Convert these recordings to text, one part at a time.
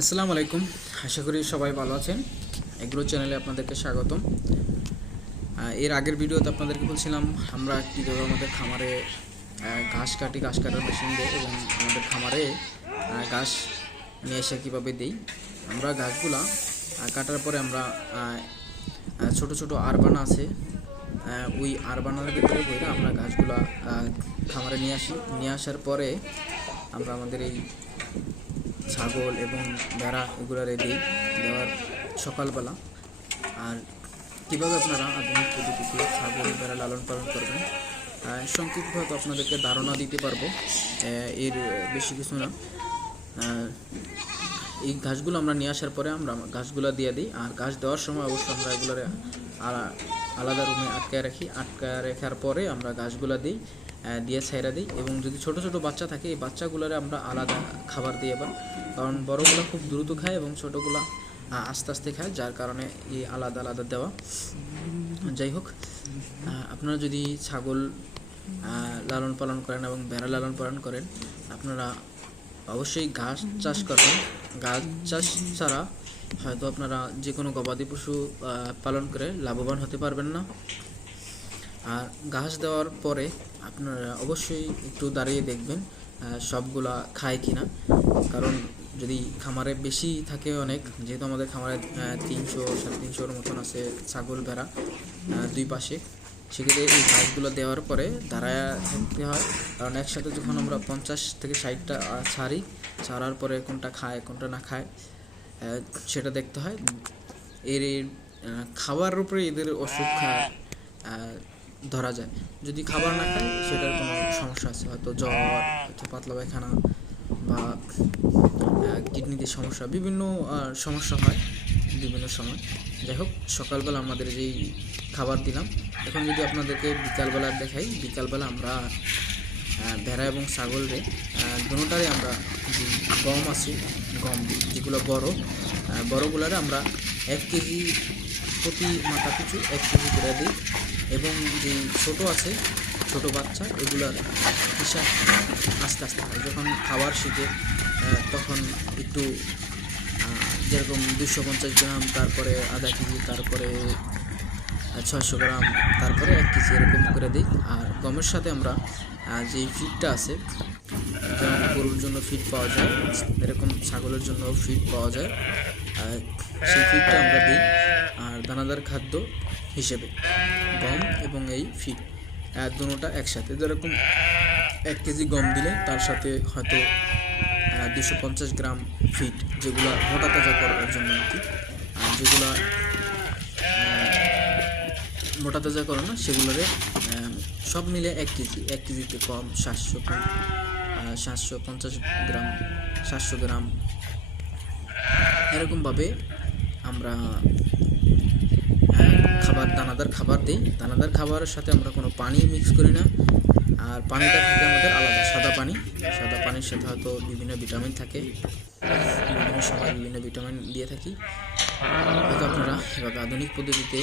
আসসালামু আলাইকুম। আশা করি সবাই ভালো আছেন। এগ্রো চ্যানেলে আপনাদেরকে স্বাগতম। এর আগের ভিডিওতে আপনাদেরকে বলছিলাম, আমরা কীভাবে আমাদের খামারে ঘাস কাটি, ঘাস কাটার মেশিন দিই এবং আমাদের খামারে ঘাস নিয়ে এসে কীভাবে দিই? আমরা ঘাসগুলা কাটার পরে আমরা ছোট ছোট আরবানা আছে। ওই আরবানার ভিতরে বইরা আমরা ঘাসগুলা খামারে নিয়ে আসি। নিয়ে আসার পরে আমরা আমাদের এই ছাগল এবং ভেড়া এগুলো দিই দেওয়ার সকালবেলা। আর কীভাবে আপনারা আধুনিক পদ্ধতিতে ছাগল ভেড়া লালন পালন করবেন সংক্ষিপ্তভাবে আপনাদেরকে ধারণা দিতে পারব। এর বেশি কিছু না। এই ঘাসগুলো আমরা নিয়ে আসার পরে আমরা ঘাসগুলো দিয়ে দিই। আর ঘাস দেওয়ার সময় অবশ্যই আমরা এগুলোর আলাদা রুমে আটকায় রাখি। আটকায় রাখার পরে আমরা ঘাসগুলো দিই। দিয়ে ছাইরা দিই এবং যদি ছোট ছোট বাচ্চা থাকে, এই বাচ্চাগুলোরে আমরা আলাদা খাবার দিই এবার কারণ বড়গুলো খুব দ্রুত খায় এবং ছোটোগুলো আস্তে আস্তে খায়, যার কারণে এই আলাদা আলাদা দেওয়া। যাই হোক আপনারা যদি ছাগল লালন পালন করেন এবং ভেড়া লালন পালন করেন, আপনারা অবশ্যই ঘাস চাষ করবেন। ঘাস চাষ ছাড়া হয়তো আপনারা যে কোনো গবাদি পশু পালন করে লাভবান হতে পারবেন না। আর ঘাস দেওয়ার পরে আপনারা অবশ্যই একটু দাঁড়িয়ে দেখবেন সবগুলা খায় কিনা। কারণ যদি খামারে বেশি থাকে অনেক, যেহেতু আমাদের খামারে তিনশো, সাড়ে তিনশোর মতন আছে ছাগল ভেড়া দুই পাশে। সেক্ষেত্রে এই ঘাসগুলো দেওয়ার পরে দাঁড়ায় থাকতে হয়। কারণ একসাথে যখন আমরা পঞ্চাশ থেকে ষাটটা ছাড়ি, ছাড়ার পরে কোনটা খায়, কোনটা না খায় সেটা দেখতে হয়। এর খাবারের উপরে এদের অসুখ খায় ধরা যায়। যদি খাবার না খায় সেটার কোনো সমস্যা আছে। হয়তো জ্বর, হয়তো পাতলা পায়খানা বা কিডনিতে সমস্যা, বিভিন্ন সমস্যা হয় বিভিন্ন সময়। যাই হোক, সকালবেলা আমাদের যেই খাবার দিলাম, এখন যদি আপনাদেরকে বিকালবেলা দেখাই, বিকালবেলা আমরা ভেড়া এবং ছাগলরে দুটারে আমরা যে গম আছে, গম যেগুলো বড়। বড়গুলারে আমরা এক কেজি প্রতি মাথা পিছু এক কেজি করে দিই। এবং যে ছোট আছে, ছোট বাচ্চা, এগুলার হিসাব আস্তে আস্তে হয়। যখন খাবার শিখে তখন একটু যেরকম দুশো পঞ্চাশ গ্রাম, তারপরে আধা কেজি, তারপরে ছয়শো গ্রাম, তারপরে এক কেজি, এরকম করে দিই। আর গমের সাথে আমরা যে ফিডটা আছে, যেমন গরুর জন্য ফিড পাওয়া যায়, এরকম ছাগলের জন্য ফিড পাওয়া যায়। সেই ফিডটা আমরা দিই। আর দানাদার খাদ্য হিসেবে। গম এবং এই ফিড দুটোটা একসাথে। যেরকম এক কেজি গম দিলে তার সাথে হয়তো দুশো পঞ্চাশ গ্রাম ফিড যেগুলো মোটা তাজা করার জন্য আর কি। আর যেগুলো মোটা তাজা করে না, সেগুলোরে সব মিলে এক কেজি। এক কেজিতে কম সাতশো সাতশো পঞ্চাশ গ্রাম, সাতশো গ্রাম। এরকমভাবে আমরা খাবার, দানাদার খাবার দিই। দানাদার খাবারের সাথে আমরা কোনো পানি মিক্স করি না। আর পানিটা থাকে আমাদের আলাদা, সাদা পানি। সাদা পানির সাথে হয়তো বিভিন্ন ভিটামিন থাকে। বিভিন্ন সময় বিভিন্ন ভিটামিন দিয়ে থাকি। হয়তো আপনারা এভাবে আধুনিক পদ্ধতিতে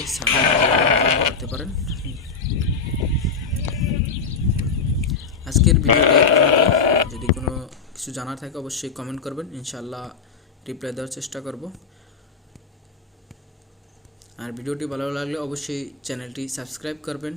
করতে পারেন। আজকের ভিডিওটা যদি কোনো কিছু জানার থাকে অবশ্যই কমেন্ট করবেন। ইনশাআল্লাহ রিপ্লাই দেওয়ার চেষ্টা করব। আর ভিডিওটি ভালো লাগলে অবশ্যই চ্যানেলটি সাবস্ক্রাইব করবেন।